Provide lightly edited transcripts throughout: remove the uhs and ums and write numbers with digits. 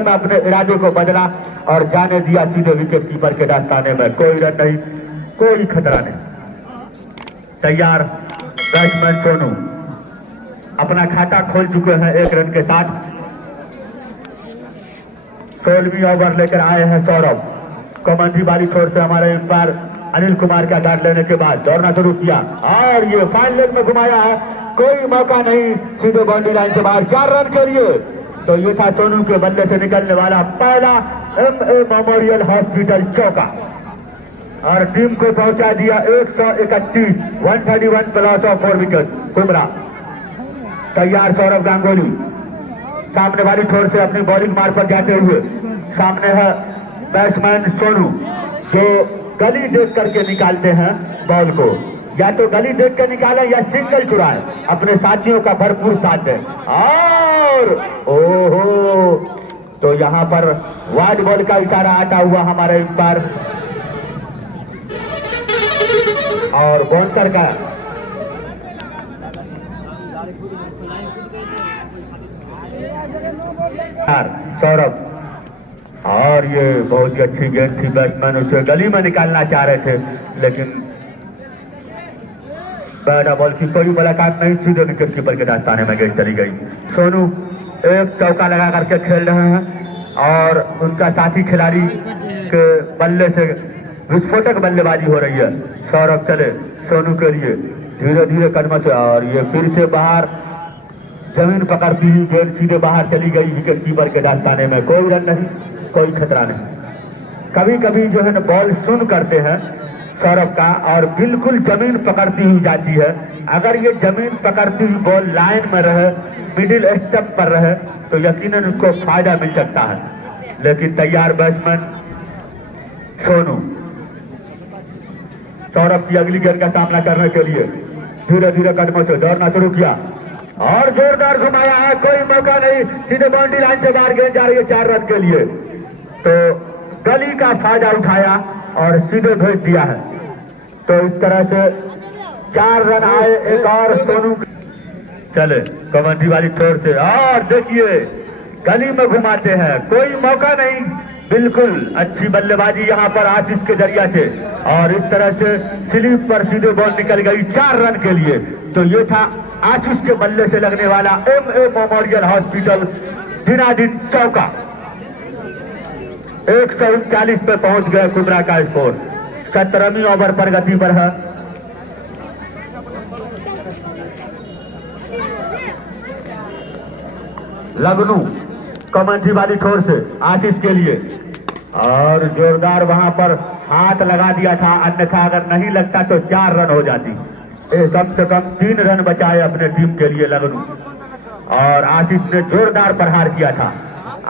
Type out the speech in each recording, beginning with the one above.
में अपने इरादे को बदला और जाने दिया सीधे विकेट कीपर के दस्ताने में। कोई रन नहीं, कोई खतरा नहीं। तैयार बैट्समैन सोनू अपना खाता खोल चुके हैं 1 रन के साथ। 16वीं ओवर लेकर आए हैं सौरभ। कमेंट्री वाली छोर से हमारे अंपायर अनिल कुमार का गार्ड लेने के बाद दौड़ना शुरू किया और ये फाइन लेग में घुमाया है। कोई मौका नहीं, सीधे बाउंड्री लाइन से बाहर 4 रन के लिए। तो ये था सोनू के बल्ले से निकलने वाला पहला MA मेमोरियल हॉस्पिटल चौका और टीम को पहुंचा दिया 131, 131 प्लस ऑफ 4 विकेट। बुमराह तैयार, सौरभ गांगुली सामने वाली छोर से अपनी बॉलिंग मार पर जाते हुए। सामने है बैट्समैन सोनू जो गली देख करके निकालते हैं बॉल को, या तो गली देख कर निकाले या सिंगल चुराए, अपने साथियों का भरपूर साथ दें। और ओहो, तो यहां पर वाइड बॉल का इशारा आता हुआ हमारे अंपायर और बाउंसर का सौरभ। और ये बहुत ही अच्छी गेंद थी, बैट्समैन उसे गली में निकालना चाह रहे थे लेकिन बैट बॉल की कोई मुलाकात नहीं, सीधे विकेट कीपर के दस्ताने में गेंद चली गई। सोनू एक चौका लगा करके खेल रहे हैं और उनका साथी खिलाड़ी के बल्ले से विस्फोटक बल्लेबाजी हो रही है। सौरभ चले सोनू के लिए धीरे धीरे कदमों से और ये फिर से बाहर जमीन पकड़ती हुई गेंद सीधे बाहर चली गई विकेट कीपर के दस्ताने में। कोई रन नहीं, कोई खतरा नहीं। कभी कभी जो है ना बॉल सुन करते हैं सौरभ का और बिल्कुल जमीन पकड़ती हुई जाती है। अगर ये जमीन पकड़ती हुई बॉल लाइन में रहे, मिडिल स्टेप पर रहे तो यकीनन उसको फायदा मिल सकता है। लेकिन तैयार बैट्समैन सोनू सौरभ की अगली गेंद का सामना करने के लिए धीरे धीरे कदमों से दौड़ना शुरू किया और जोरदार घुमाया है। कोई मौका नहीं, सीधे बाउंड्री लाइन से बाहर गेंद जा रही है 4 रन के लिए। तो गली का फायदा उठाया और सीधे भेज दिया है। तो इस तरह से 4 रन आए। एक और सोनू चले कमेंट्री वाली छोर से और देखिए गली में घुमाते हैं, कोई मौका नहीं। बिल्कुल अच्छी बल्लेबाजी यहाँ पर आशीष के जरिया से और इस तरह से स्लिप पर सीधे बॉल निकल गई 4 रन के लिए। तो ये था आशीष के बल्ले से लगने वाला MA मेमोरियल हॉस्पिटल दिनादिन चौका। 139 पे पहुंच गए कुमरा का स्कोर। 17वीं ओवर पर गति पर है। लगनू कमेंट्री वाली छोर से आशीष के लिए और जोरदार वहां पर हाथ लगा दिया था, अन्यथा अगर नहीं लगता तो 4 रन हो जाती। कम से कम 3 रन बचाए अपने टीम के लिए लगनू और आशीष ने जोरदार प्रहार किया था।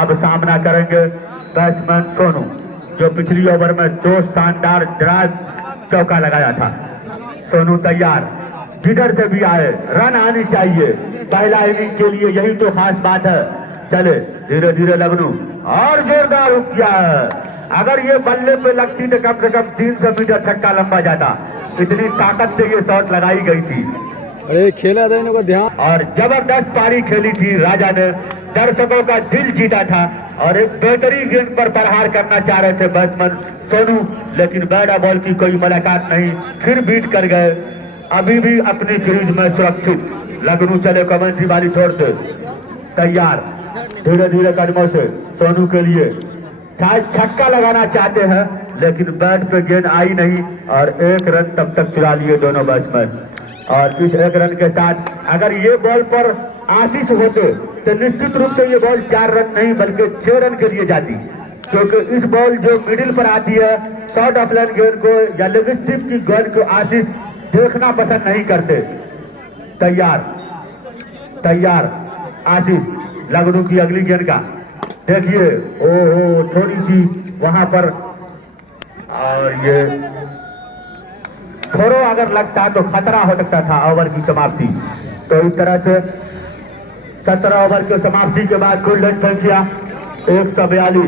अब सामना करेंगे बैट्समैन सोनू जो पिछली ओवर में 2 शानदार ड्राइव चौका लगाया था। सोनू तैयार, जिधर से भी आए रन आनी चाहिए पहला इनिंग के लिए, यही तो खास बात है। चले धीरे धीरे लगनू और जोरदार हुक किया है। अगर ये बल्ले पे लगती तो कम से कम 300 मीटर छक्का लंबा जाता, इतनी ताकत से ये शॉट लगाई गई थी। अरे खेला था इनको ध्यान और जबरदस्त पारी खेली थी राजा ने, दर्शकों का दिल जीता था और एक बेहतरीन गेंद पर प्रहार करना चाह रहे थे बैट्समैन सोनू, लेकिन बैट बॉल की कोई मुलाकात नहीं, फिर बीट कर गए। अभी भी अपनी क्रीज में सुरक्षित लगनू चले कमेंट्री वाली छोर से तैयार, धीरे धीरे कदमों से सोनू के लिए शायद छक्का लगाना चाहते हैं लेकिन बैट पे गेंद आई नहीं और 1 रन तब तक चुरा लिए दोनों बैट्समैन। और इस 1 रन के साथ अगर ये बॉल पर आशीष होते तो निश्चित रूप से ये बॉल 4 रन नहीं बल्कि 6 रन के लिए जाती, क्योंकि इस बॉल जो मिडिल पर आती है शॉर्ट ऑफ लाइन गेंद को या लेग स्टिप की गेंद को आशीष देखना पसंद नहीं करते। तैयार तैयार आशीष, लगनू की अगली गेंद का देखिए, ओहो थोड़ी सी वहां पर और ये थोड़ा अगर लगता तो खतरा हो सकता था ओवर की समाप्ति। तो इस तरह से 17 ओवर की समाप्ति के बाद कुल रन संख्या 142।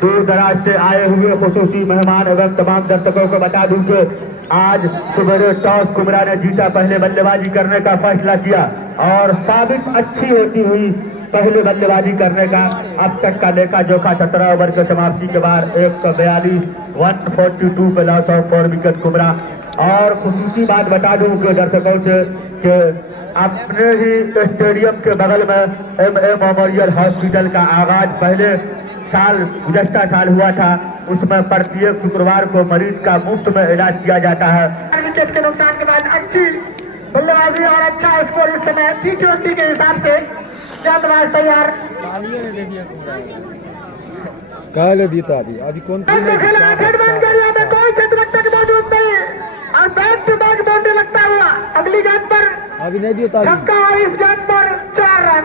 दूर दराज से आए हुए खुसूसी मेहमान एवं तमाम दर्शकों को बता दूं कि आज सुबह टॉस कुमरा ने जीता, पहले बल्लेबाजी करने का फैसला किया और साबित अच्छी होती हुई पहले बल्लेबाजी करने का अब तक का लेखा जोखा 17 ओवर के समाप्ति के बाद 142 142 पे लॉस ऑफ 4 विकेट कुमरा। और खुसूसी बात बता दूं कि दर्शकों से कि अपने ही स्टेडियम के बगल में एमए मेमोरियल हॉस्पिटल का आगाज पहले साल गुज़श्ता साल हुआ था, उसमें प्रत्येक शुक्रवार को मरीज का मुफ्त में इलाज किया जाता है। विकेट के नुकसान के बाद अच्छी बल्लेबाजी और अच्छा स्कोर इस समय T20 के हिसाब से गेंदबाज तैयार। काले जीता अभी कौन सी कोई क्षेत्र तक मौजूद नहीं और बैक टू बैक बाउंड्री लगता हुआ अगली गेंद पर अभी नहीं जीता छक्का और इस गेंद पर 4 रन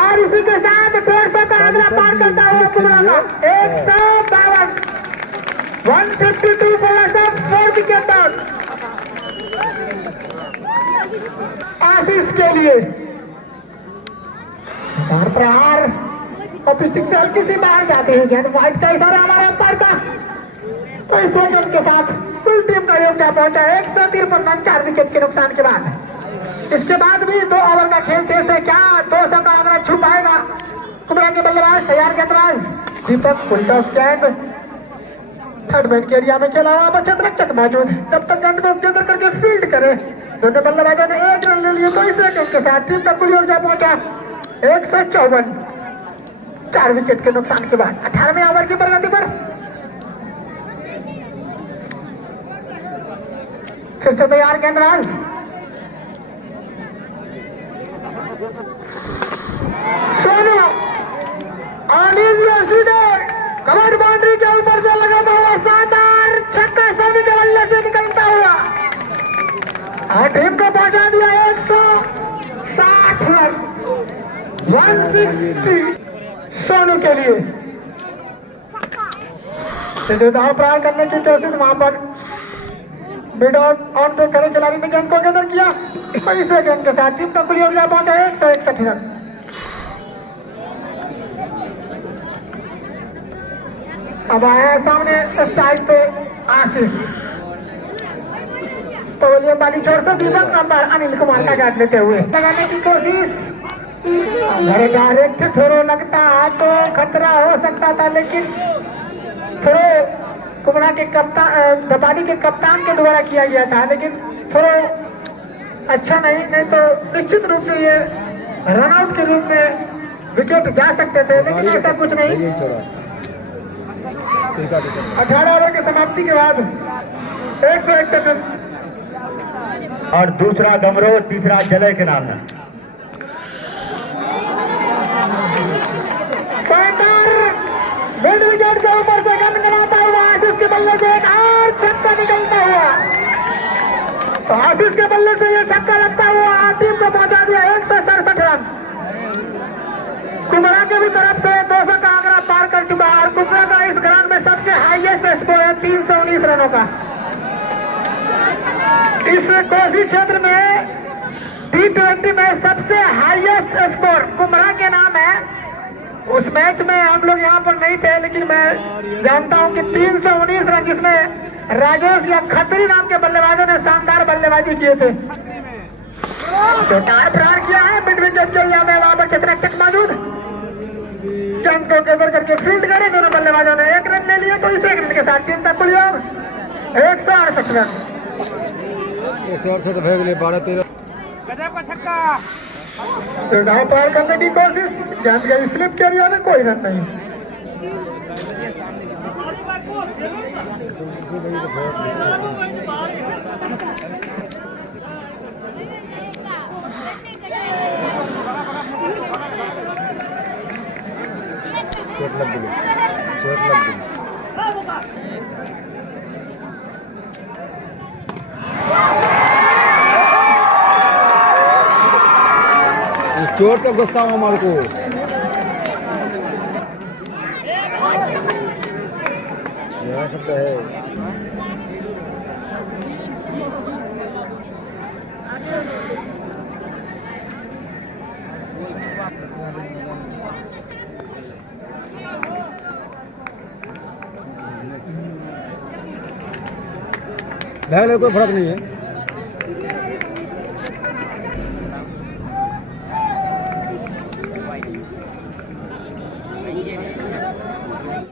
और इसी के साथ 150 का आंकड़ा पार करता हुआ कुमरा का 152 152 बॉल्स ऑफ 4 विकेट डाउन आशीष के लिए प्रहार और पिस्टिक से हल्की सी बाहर जाते हैं गेंद व्हाइट का इशारा हमारे अंपायर का। तो इस रन के साथ कुल टीम का योगदान पहुंचा 153 रन 4 विकेट के नुकसान के बाद। इसके बाद भी 2 ओवर का खेल थे से क्या 200 का आंकड़ा छू पाएगा कुमरा के बल्लेबाज तैयार गेंदबाज Deepak full toss stand third bat के एरिया में खेला हुआ बचत रक्षक मौजूद जब तक गेंद को केंद्र करके फील्ड करे। दोनों बल्लेबाजों ने 1 रन ले लिए तो इस रन के साथ टीम का कुल योगदान पहुंचा 154 4 विकेट के नुकसान के बाद। 18वें ओवर की प्रगति पर फिर से तैयार गेंदबाज सोनू कवर बाउंड्री के ऊपर से लगाता हुआ शानदार छक्का सोनू के बल्ले से निकलता हुआ और टीम को पहुंचा दिया 160 रन 160 सोनू के लिए। दाव प्रहार करने की कोशिश वहां पर मिड ऑन पे खड़े खिलाड़ी ने गेंद को गेंदर किया इसे गेंद के साथ टीम का कुल योगदान पहुंचा 161 रन। अब आया सामने स्ट्राइक पे आशीष तो विलियम बाली छोड़ से दीपक अंपायर अनिल कुमार का कैच लेते हुए लगाने की कोशिश डायरेक्ट थ्रो लगता तो खतरा हो सकता था लेकिन थ्रो कुमरा के कप्तान दबानी के कप्तान के द्वारा किया गया था लेकिन थ्रो अच्छा नहीं तो निश्चित रूप से ये रनआउट के रूप में विकेट जा सकते थे लेकिन ऐसा कुछ नहीं। 18 ओवर की समाप्ति के बाद 161 रन और दूसरा गमरो तीसरा जलय के नाम है। मिड विकेट के ऊपर से गेंद लगाता हुआ आशीष के बल्ले से एक और छक्का निकलता हुआ तो आशीष के बल्ले से ये छक्का लगता हुआ टीम को पहुंचा दिया 167 रन। कुमरा के भी तरफ से 200 का आंकड़ा पार कर चुका है और कुमरा का इस ग्राउंड में सबसे हाईएस्ट स्कोर है 319 रनों का। इस कोसी क्षेत्र में T20 में सबसे हाईएस्ट स्कोर कुमरा के नाम है। उस मैच में हम लोग यहाँ पर नहीं थे लेकिन मैं जानता हूँ कि 319 रन जिसमें राजेश या खत्री नाम के बल्लेबाजों ने शानदार बल्लेबाजी किए थे। चौटार प्रहार किया है मिड विकेट के एरिया में वहां पर चित्रक्षक मौजूद गेंद को केंद्र करके फील्ड करे दोनों बल्लेबाजों ने 1 रन ले लिया तो इस 1 रन के साथ टीम का कुल योग 168 रन 168 भाग ले 12-13 डाव पार करने की कोशिश गेंद गई स्लिप के एरिया में कोई रन नहीं। चोट लग गई चोट का गुस्सा हमारे को सब तो है। कोई फर्क नहीं है।